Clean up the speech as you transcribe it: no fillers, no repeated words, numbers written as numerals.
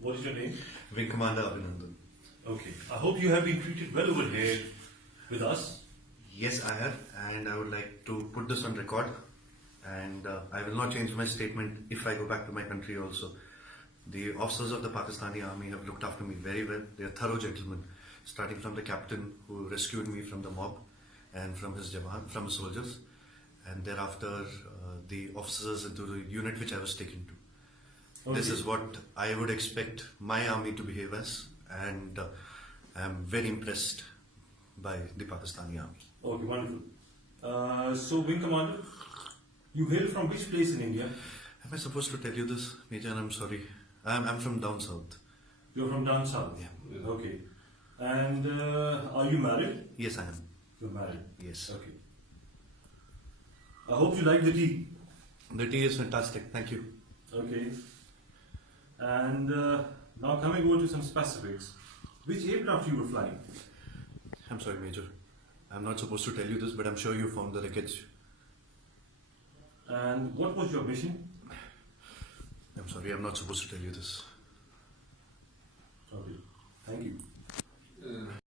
What is your name? Wing Commander Abhinandan. Okay. I hope you have been treated well over here with us. Yes, I have, and I would like to put this on record. And I will not change my statement if I go back to my country also. The officers of the Pakistani army have looked after me very well. They are thorough gentlemen, starting from the captain who rescued me from the mob and from his soldiers, and thereafter the officers into the unit which I was taken to. This is what I would expect my army to behave as, and I am very impressed by the Pakistani army. Okay, wonderful. So, Wing Commander, you hail from which place in India? Am I supposed to tell you this, Major? I'm sorry. I'm from down south. You're from down south? Yeah. Okay. And are you married? Yes, I am. You're married? Yes. Okay. I hope you like the tea. The tea is fantastic. Thank you. Okay. And now coming over to some specifics. Which aircraft you were flying? I'm sorry, Major. I'm not supposed to tell you this, but I'm sure you found the wreckage. And what was your mission? I'm sorry, I'm not supposed to tell you this. Okay. Thank you.